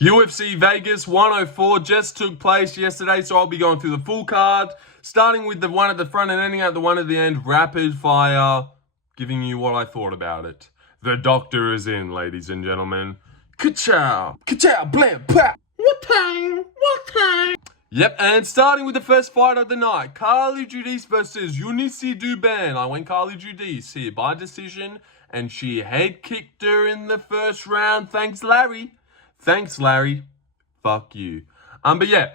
UFC Vegas 104 just took place yesterday, so I'll be going through the full card, starting with the one at the front and ending at the one at the end, rapid fire, giving you what I thought about it. The doctor is in, ladies and gentlemen. Ka-chow! Ka-chow! Blam! Pow! What time? What time? Yep, and starting with the first fight of the night, Carly Judice versus Eunice Duban. I went Carly Judice here by decision, and she head kicked her in the first round. Thanks, Larry. Thanks, Larry. Fuck you. But yeah.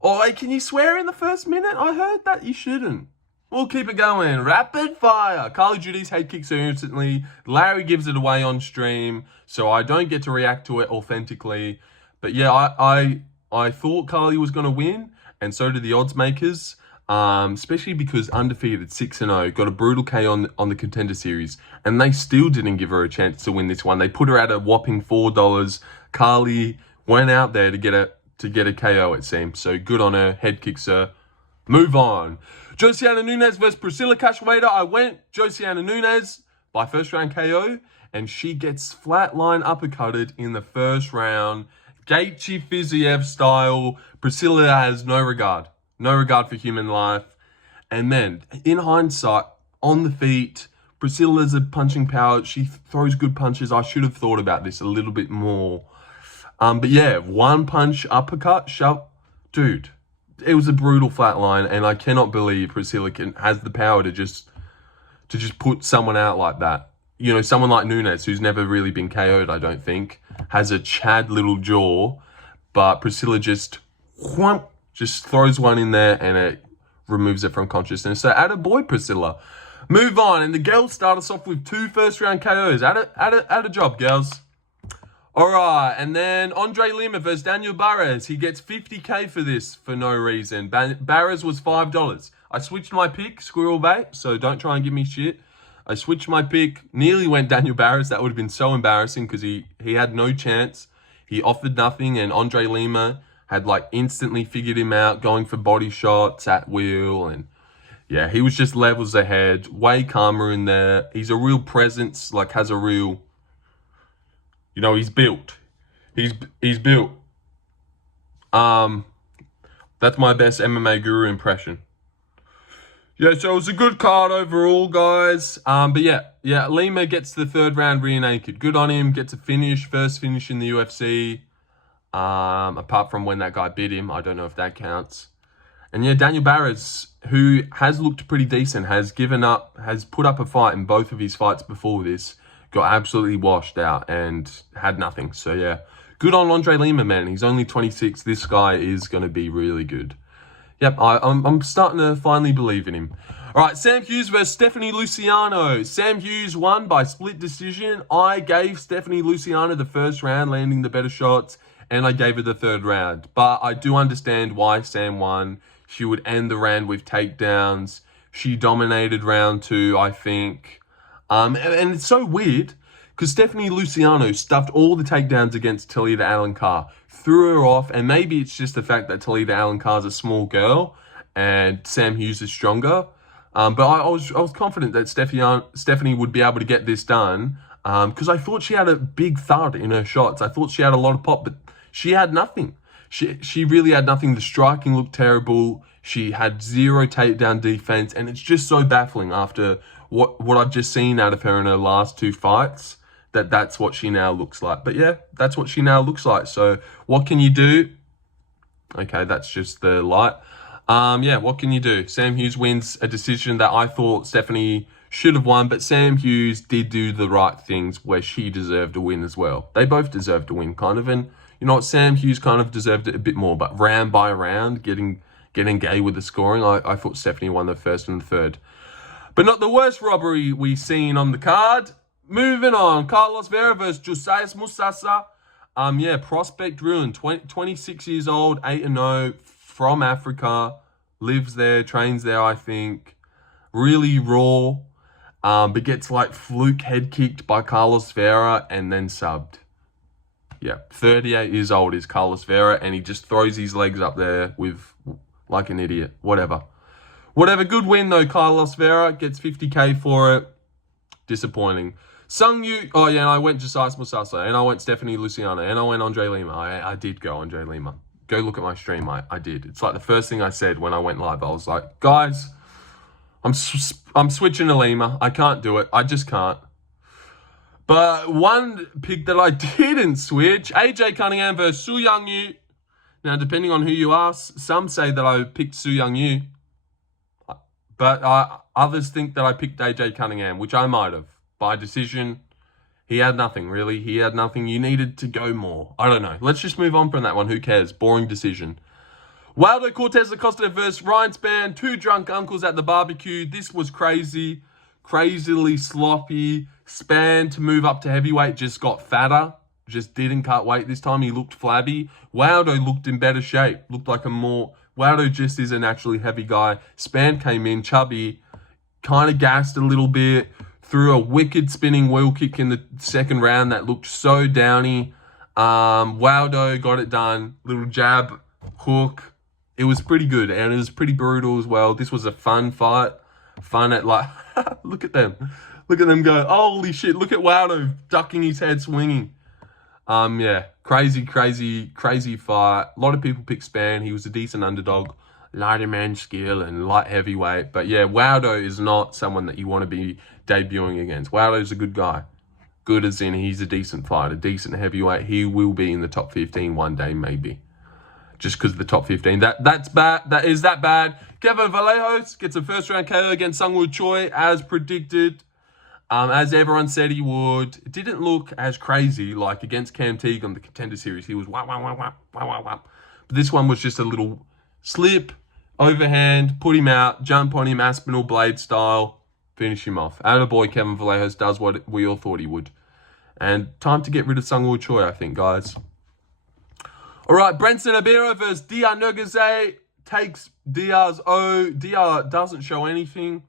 Oh, hey, can you swear in the first minute? I heard that you shouldn't. We'll keep it going. Rapid fire. Carly Judice head kicks her instantly. Larry gives it away on stream, so I don't get to react to it authentically. But yeah, I thought Carly was going to win, and so did the odds makers. Especially because undefeated 6-0 got a brutal KO on the Contender Series, and they still didn't give her a chance to win this one. They put her at a whopping $4. Carly went out there to get a KO, it seems. So good on her. Head kicks her. Move on. Josiana Nunes versus Priscilla Cachoeira. I went Josiana Nunes by first round KO, and she gets flatline uppercutted in the first round. Gaethje Fiziev style. Priscilla has no regard. No regard for human life. And then, in hindsight, on the feet, Priscilla's a punching power. She throws good punches. I should have thought about this a little bit more. But yeah, one punch uppercut, shove. Dude, it was a brutal flatline, and I cannot believe Priscilla has the power to just put someone out like that. You know, someone like Nunes, who's never really been KO'd, I don't think, has a Chad little jaw, but Priscilla just throws one in there and it removes it from consciousness. So attaboy, Priscilla. Move on, and the girls start us off with 2 first-round KOs. At a job, girls. All right, and then Andre Lima versus Daniel Barras. He gets $50K for this for no reason. Barras was $5. I switched my pick, squirrel bait, so don't try and give me shit. I switched my pick, nearly went Daniel Barras. That would have been so embarrassing because he had no chance. He offered nothing, and Andre Lima had like instantly figured him out, going for body shots at will, and yeah, he was just levels ahead, way calmer in there. He's a real presence, like has a real, you know, he's built. He's built. That's my best MMA guru impression. Yeah, so it was a good card overall, guys. But yeah, Lima gets the 3rd round rear naked. Good on him. Gets a finish, first finish in the UFC. Apart from when that guy bit him, I don't know if that counts. And yeah, Daniel Barras, who has looked pretty decent, has put up a fight in both of his fights before this, got absolutely washed out and had nothing. So yeah, good on Andre Lima, man. He's only 26. This guy is going to be really good. Yep, I'm starting to finally believe in him. All right, Sam Hughes versus Stephanie Luciano. Sam Hughes won by split decision. I gave Stephanie Luciano the first round, landing the better shots, and I gave her the 3rd round. But I do understand why Sam won. She would end the round with takedowns. She dominated round 2, I think. And it's so weird because Stephanie Luciano stuffed all the takedowns against Talita Alencar, threw her off, and maybe it's just the fact that Talita Alencar is a small girl and Sam Hughes is stronger. But I was confident that Stephanie would be able to get this done because I thought she had a big thud in her shots. I thought she had a lot of pop, but she had nothing. She really had nothing. The striking looked terrible. She had 0 takedown defense, and it's just so baffling after what I've just seen out of her in her last 2 fights, that's what she now looks like. But yeah, that's what she now looks like. So what can you do? Okay, that's just the light. Yeah, what can you do? Sam Hughes wins a decision that I thought Stephanie should have won, but Sam Hughes did do the right things where she deserved a win as well. They both deserved a win, kind of, and you know what, Sam Hughes kind of deserved it a bit more, but round by round, getting gay with the scoring, I thought Stephanie won the 1st and the 3rd. But not the worst robbery we've seen on the card. Moving on, Carlos Vera versus Josias Musasa. Yeah, prospect ruin, 26 years old, 8-0, from Africa, lives there, trains there, I think. Really raw, but gets like fluke head kicked by Carlos Vera and then subbed. Yeah, 38 years old is Carlos Vera, and he just throws his legs up there with like an idiot. Whatever, good win though. Carlos Vera gets $50K for it. Disappointing. Sung Yu. Oh, yeah, and I went Josias Musasa, and I went Stephanie Luciana, and I went Andre Lima. I did go Andre Lima. Go look at my stream. I did. It's like the first thing I said when I went live. I was like, guys, I'm switching to Lima. I can't do it. I just can't. But one pick that I didn't switch, AJ Cunningham versus Su Young Yu. Now, depending on who you ask, some say that I picked Su Young Yu. But others think that I picked AJ Cunningham, which I might have. By decision, he had nothing, really. He had nothing. You needed to go more. I don't know. Let's just move on from that one. Who cares? Boring decision. Waldo Cortez Acosta versus Ryan Spann. Two drunk uncles at the barbecue. This was crazy. Crazily sloppy. Spann to move up to heavyweight just got fatter. Just didn't cut weight this time. He looked flabby. Waldo looked in better shape. Looked like a more... Waldo just is a naturally heavy guy. Spann came in chubby. Kind of gassed a little bit. Threw a wicked spinning wheel kick in the second round that looked so downy. Waldo got it done. Little jab, hook. It was pretty good, and it was pretty brutal as well. This was a fun fight. Fun at like... Look at them. Look at them go, holy shit, look at Waldo ducking his head, swinging. Yeah, crazy fight. A lot of people picked Spann. He was a decent underdog. Lighter man skill and light heavyweight. But yeah, Waldo is not someone that you want to be debuting against. Waldo's a good guy. Good as in he's a decent fighter, decent heavyweight. He will be in the top 15 one day, maybe. Just because of the top 15. That's bad. That is that bad. Kevin Vallejos gets a first round KO against Sungwoo Choi as predicted. As everyone said he would. It didn't look as crazy like against Cam Teague on the Contender Series. He was whap. But this one was just a little slip, overhand, put him out, jump on him, Aspinall blade style, finish him off. Attaboy, Kevin Vallejos does what we all thought he would. And time to get rid of Sungwoo Choi, I think, guys. All right, Brenson Abiro versus Dr Nurgaze takes Dr's O. Dr doesn't show anything.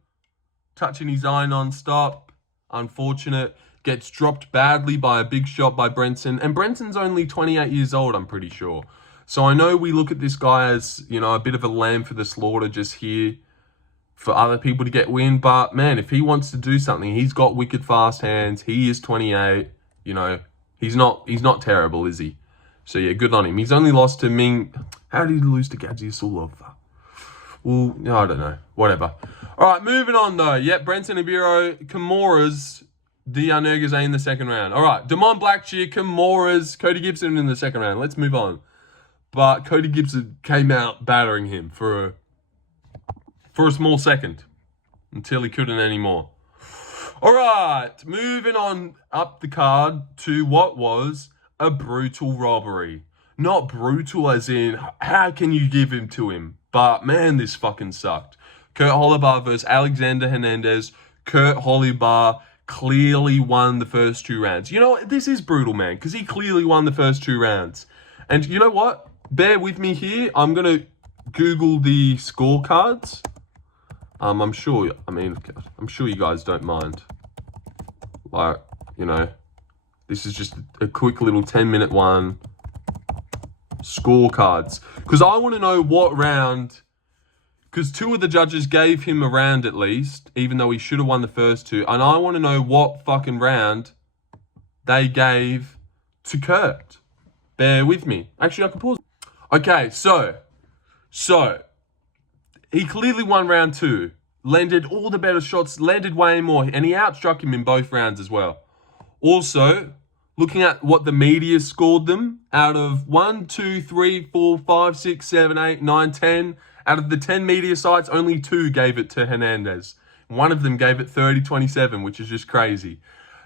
Touching his eye non-stop. Unfortunate. Gets dropped badly by a big shot by Brenson. And Brenson's only 28 years old, I'm pretty sure. So I know we look at this guy as, you know, a bit of a lamb for the slaughter just here for other people to get win. But, man, if he wants to do something, he's got wicked fast hands. He is 28. You know, he's not terrible, is he? So, yeah, good on him. He's only lost to Ming. How did he lose to Gadziusulov? Well, I don't know. Whatever. All right, moving on, though. Yep, Brenton Ibiro, Kimura's Dr Nurgaze in the second round. All right, Damon Blackshear, Kimura's Cody Gibson in the second round. Let's move on. But Cody Gibson came out battering him for a small second until he couldn't anymore. All right, moving on up the card to what was a brutal robbery. Not brutal as in, how can you give him to him? But, man, this fucking sucked. Kurt Holobar versus Alexander Hernandez. Kurt Holobar clearly won the first two rounds. You know what? This is brutal, man, because he clearly won the first two rounds. And you know what? Bear with me here. I'm going to Google the scorecards. I'm sure you guys don't mind. Like, you know, this is just a quick little 10-minute one. Scorecards. Because I want to know what round... Because two of the judges gave him a round at least, even though he should have won the first two. And I want to know what fucking round they gave to Kurt. Bear with me. Actually, I can pause. Okay, so he clearly won round two. Landed all the better shots, landed way more, and he outstruck him in both rounds as well. Also, looking at what the media scored them, out of 1, 2, 3, 4, 5, 6, 7, 8, 9, 10... Out of the 10 media sites, only 2 gave it to Hernandez. One of them gave it 30-27, which is just crazy.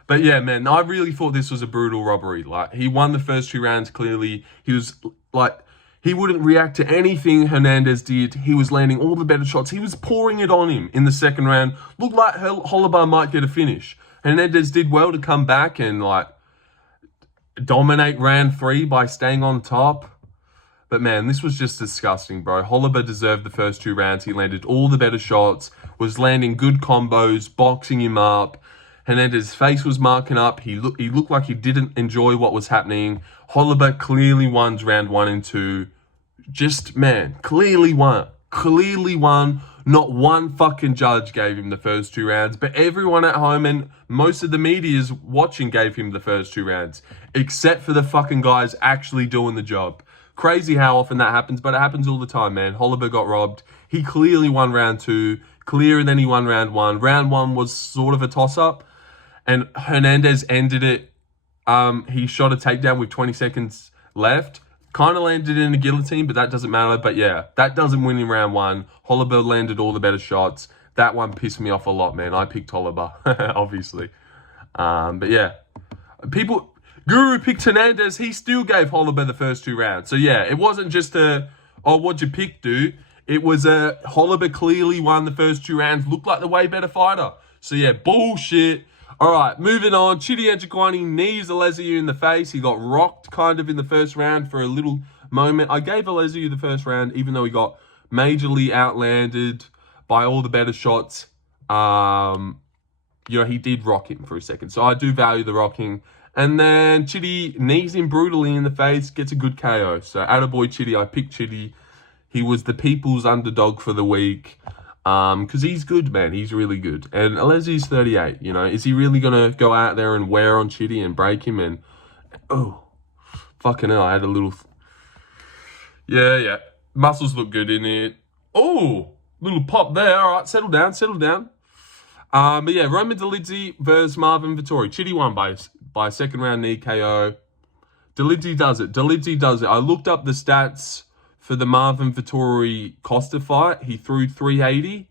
But yeah, man, I really thought this was a brutal robbery. Like, he won the first 2 rounds clearly. He was, like, he wouldn't react to anything Hernandez did. He was landing all the better shots. He was pouring it on him in the second round. Looked like Holobar might get a finish. Hernandez did well to come back and, like, dominate round 3 by staying on top. But, man, this was just disgusting, bro. Holobar deserved the first 2 rounds. He landed all the better shots, was landing good combos, boxing him up. Hernandez's face was marking up. He looked like he didn't enjoy what was happening. Holobar clearly won round 1 and 2. Just, man, clearly won. Clearly won. Not one fucking judge gave him the first 2 rounds, but everyone at home and most of the media's watching gave him the first 2 rounds, except for the fucking guys actually doing the job. Crazy how often that happens, but it happens all the time, man. Holliber got robbed. He clearly won round 2, clearer than he won round 1. Round 1 was sort of a toss-up, and Hernandez ended it. He shot a takedown with 20 seconds left. Kind of landed in a guillotine, but that doesn't matter. But yeah, that doesn't win in round 1. Holliber landed all the better shots. That one pissed me off a lot, man. I picked Holliber, obviously. But yeah, Guru picked Hernandez. He still gave Holliber the first 2 rounds. So yeah, it wasn't just what'd you pick, dude? It was Holliber clearly won the first 2 rounds. Looked like the way better fighter. So yeah, bullshit. All right, moving on. Chidi Njokuani knees Alexiou in the face. He got rocked kind of in the first round for a little moment. I gave Alexiou the first round, even though he got majorly outlanded by all the better shots. He did rock him for a second. So I do value the rocking. And then Chidi knees him brutally in the face, gets a good KO. So attaboy Chidi. I picked Chidi. He was the people's underdog for the week. Because he's good, man. He's really good. And Alexiou's 38, Is he really going to go out there and wear on Chidi and break him? And, oh, fucking hell, I had a little... Yeah. Muscles look good in it. Oh, little pop there. All right, settle down. But yeah, Roman Dolidze versus Marvin Vettori. Chidi won by a second round knee KO. Dolidze does it. I looked up the stats for the Marvin Vettori Costa fight. He threw 380.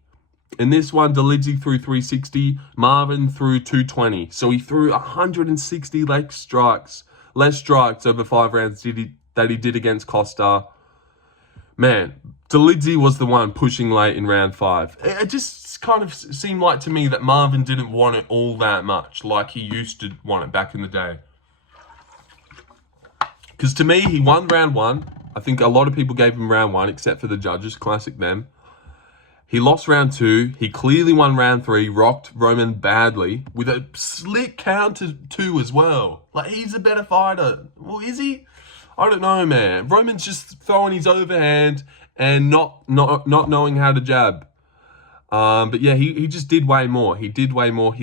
In this one, Dolidze threw 360. Marvin threw 220. So he threw 160 less strikes over 5 rounds that he did against Costa. Man, Dolidze was the one pushing late in round 5. It just kind of seemed like to me that Marvin didn't want it all that much, like he used to want it back in the day. Because to me, he won round 1. I think a lot of people gave him round 1, except for the judges. Classic them. He lost round 2. He clearly won round 3. Rocked Roman badly with a slick counter 2 as well. Like, he's a better fighter. Well, is he? I don't know, man. Roman's just throwing his overhand and not knowing how to jab. But yeah, he just did way more. He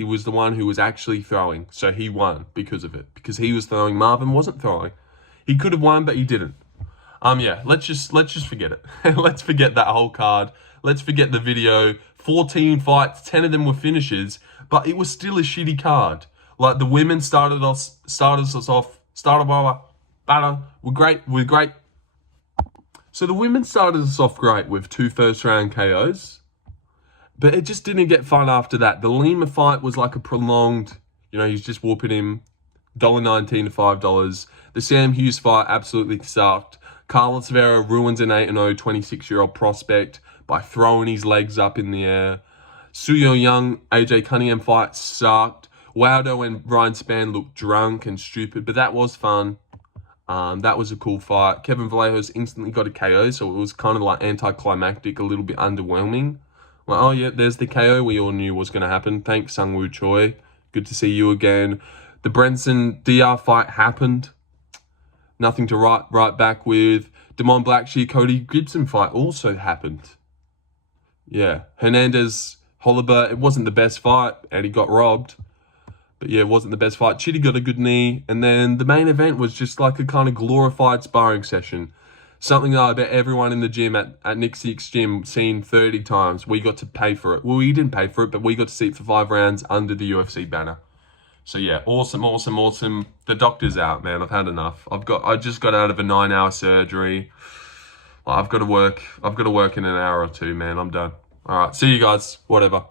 was the one who was actually throwing. So he won because of it. Because he was throwing. Marvin wasn't throwing. He could have won, but he didn't. Yeah, let's just forget it. Let's forget that whole card. Let's forget the video. 14 fights, 10 of them were finishes, but it was still a shitty card. Like, the women started us off. We're great. So the women started us off great with 2 first-round KOs, but it just didn't get fun after that. The Lima fight was like a prolonged, he's just whooping him, $1.19 to $5. The Sam Hughes fight absolutely sucked. Carlos Vera ruins an 8-0 26-year-old prospect by throwing his legs up in the air. Suyo Young, AJ Cunningham fight sucked. Waldo and Ryan Spann looked drunk and stupid, but that was fun. That was a cool fight. Kevin Vallejos instantly got a KO, so it was kind of like anticlimactic, a little bit underwhelming. Like, oh yeah, there's the KO we all knew was going to happen. Thanks, Sungwoo Choi. Good to see you again. The Brenson DR fight happened. Nothing to write back with. Damon Blackshear, Cody Gibson fight also happened. Yeah, Hernandez, Holliber, it wasn't the best fight, and he got robbed. But yeah, it wasn't the best fight. Chidi got a good knee, and then the main event was just like a kind of glorified sparring session. Something that I bet everyone in the gym at Nick Six Gym seen 30 times. We got to pay for it. Well, we didn't pay for it, but we got to see it for 5 rounds under the UFC banner. So yeah, awesome. The doctor's out, man. I've had enough. I just got out of a 9-hour surgery. I've got to work in an hour or 2, man. I'm done. All right, see you guys. Whatever.